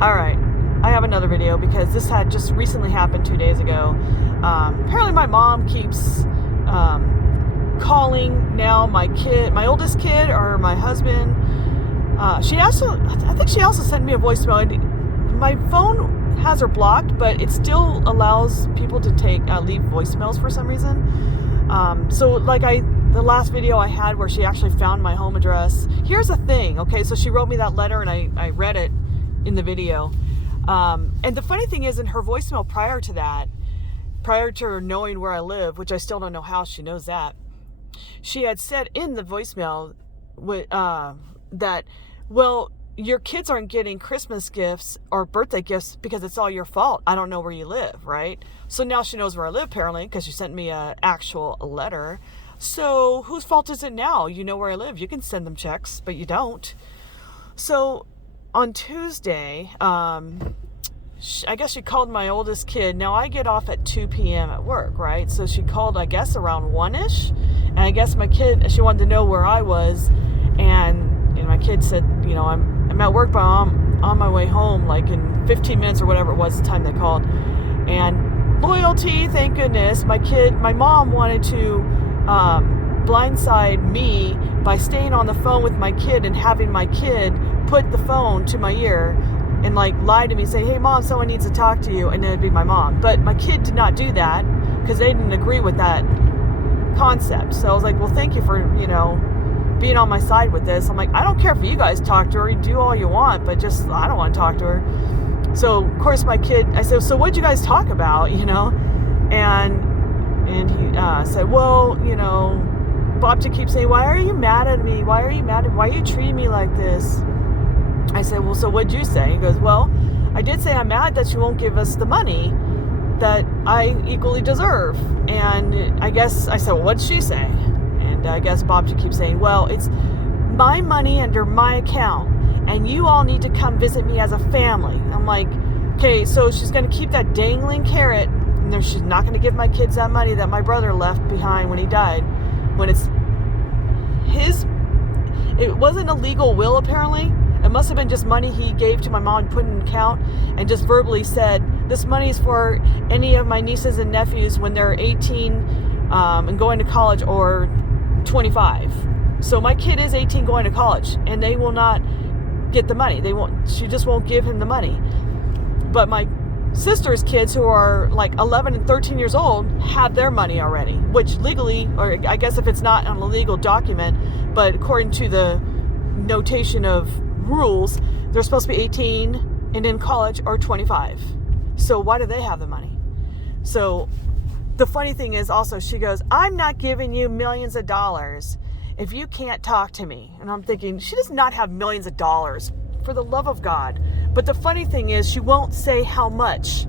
All right, I have another video because this had just recently happened 2 days ago. Apparently my mom keeps calling now my oldest kid, or my husband. I think she also sent me a voicemail. My phone has her blocked, but it still allows people to leave voicemails for some reason. So the last video I had where she actually found my home address. Here's the thing, okay? So she wrote me that letter and I read it in the video. And the funny thing is, in her voicemail prior to her knowing where I live, which I still don't know how she knows that, she had said in the voicemail that, well, your kids aren't getting Christmas gifts or birthday gifts because it's all your fault. I don't know where you live, right? So now she knows where I live, apparently, because she sent me an actual letter. So whose fault is it now? You know where I live. You can send them checks, but you don't. So on Tuesday, I guess she called my oldest kid. Now I get off at 2 p.m. at work, right? So she called, I guess, around 1-ish. And I guess my kid, she wanted to know where I was. And my kid said, I'm at work, but I'm on my way home, like in 15 minutes or whatever it was the time they called. And loyalty, thank goodness. My mom wanted to blindside me by staying on the phone with my kid and having my kid put the phone to my ear and lie to me, say, hey mom, someone needs to talk to you, and then it'd be my mom. But my kid did not do that because they didn't agree with that concept. So I was like, well, thank you for being on my side with this. I'm like, I don't care if you guys talk to her, you do all you want, but just I don't want to talk to her. So of course my kid, I said, so what'd you guys talk about? And he said, well, Bob to keep saying, why are you mad at me? Why are you mad at me? Why are you treating me like this? I said, well, so what'd you say? He goes, well, I did say I'm mad that you won't give us the money that I equally deserve. And I guess I said, well, what'd she say? And I guess Bob to keep saying, well, it's my money under my account, and you all need to come visit me as a family. I'm like, okay, so she's going to keep that dangling carrot, and she's not going to give my kids that money that my brother left behind when he died, when it's his. It wasn't a legal will, apparently. It must have been just money he gave to my mom and put in an account and just verbally said, this money is for any of my nieces and nephews when they're 18 and going to college, or 25. So my kid is 18 going to college, and they will not get the money. She just won't give him the money. But my sister's kids, who are 11 and 13 years old, have their money already, which legally, or I guess if it's not on a legal document, but according to the notation of rules, they're supposed to be 18 and in college, or 25. So why do they have the money? So the funny thing is also, she goes, I'm not giving you millions of dollars if you can't talk to me. And I'm thinking, she does not have millions of dollars, for the love of God. But the funny thing is, she won't say how much.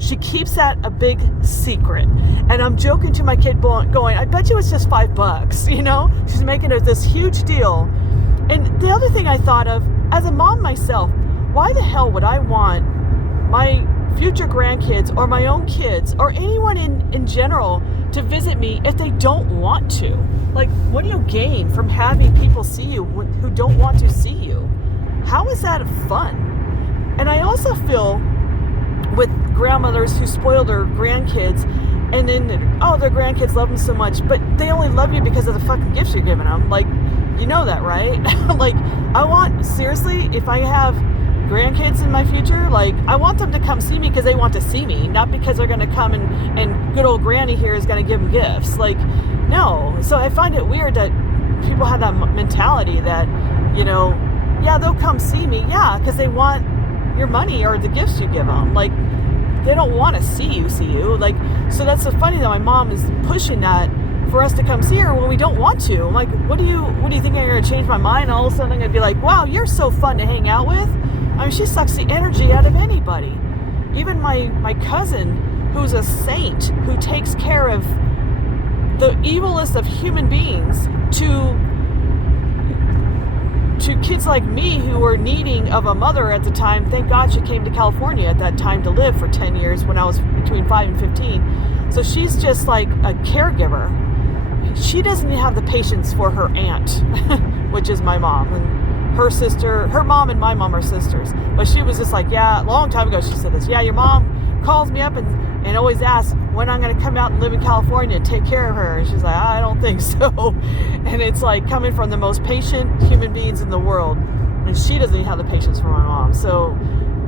She keeps that a big secret. And I'm joking to my kid going, I bet you it's just $5. She's making it this huge deal. And the other thing I thought of, as a mom myself, why the hell would I want my future grandkids or my own kids or anyone in general to visit me if they don't want to? What do you gain from having people see you who don't want to see you? How is that fun? And I also feel with grandmothers who spoil their grandkids, and then, their grandkids love them so much, but they only love you because of the fucking gifts you're giving them. You know that, right? Seriously, if I have grandkids in my future, I want them to come see me because they want to see me, not because they're going to come and good old granny here is going to give them gifts. No. So I find it weird that people have that mentality that, yeah, they'll come see me, yeah, because they want your money or the gifts you give them. They don't want to see you. So that's so funny that my mom is pushing that for us to come see her when we don't want to. I'm like, what do you think I'm going to change my mind? And all of a sudden I'm going to be like, wow, you're so fun to hang out with. I mean, she sucks the energy out of anybody. Even my cousin, who's a saint, who takes care of the evilest of human beings, to kids like me who were needing of a mother at the time. Thank God she came to California at that time to live for 10 years when I was between 5 and 15. So she's just like a caregiver. She doesn't have the patience for her aunt, which is my mom. And her mom and my mom are sisters. But she was just like, yeah, a long time ago she said this. Yeah, your mom calls me up and always asks when I'm going to come out and live in California and take care of her. And she's like, I don't think so. And it's like coming from the most patient human beings in the world. And she doesn't even have the patience for my mom. So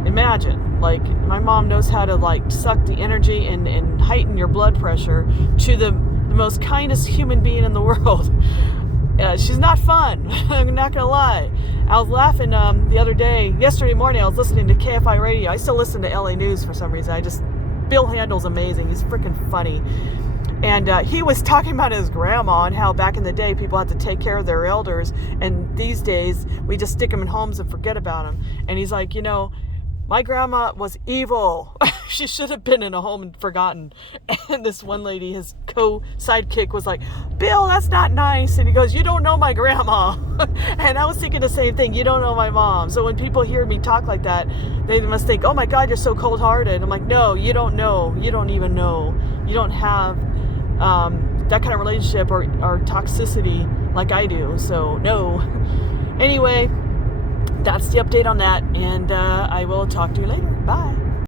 imagine, like, my mom knows how to like suck the energy and heighten your blood pressure to the most kindest human being in the world. She's not fun. I'm not gonna lie. I was laughing the other day. Yesterday morning I was listening to KFI radio. I still listen to LA News for some reason. Bill Handel's amazing. He's freaking funny. And he was talking about his grandma and how back in the day people had to take care of their elders, and these days we just stick them in homes and forget about them. And he's like, my grandma was evil. She should have been in a home and forgotten. And this one lady, his sidekick, was like, Bill, that's not nice. And he goes, you don't know my grandma. And I was thinking the same thing. You don't know my mom. So when people hear me talk like that, they must think, oh my God, you're so cold-hearted. I'm like, no, you don't know. You don't even know. You don't have that kind of relationship or toxicity like I do. So no. Anyway, that's the update on that, and I will talk to you later. Bye.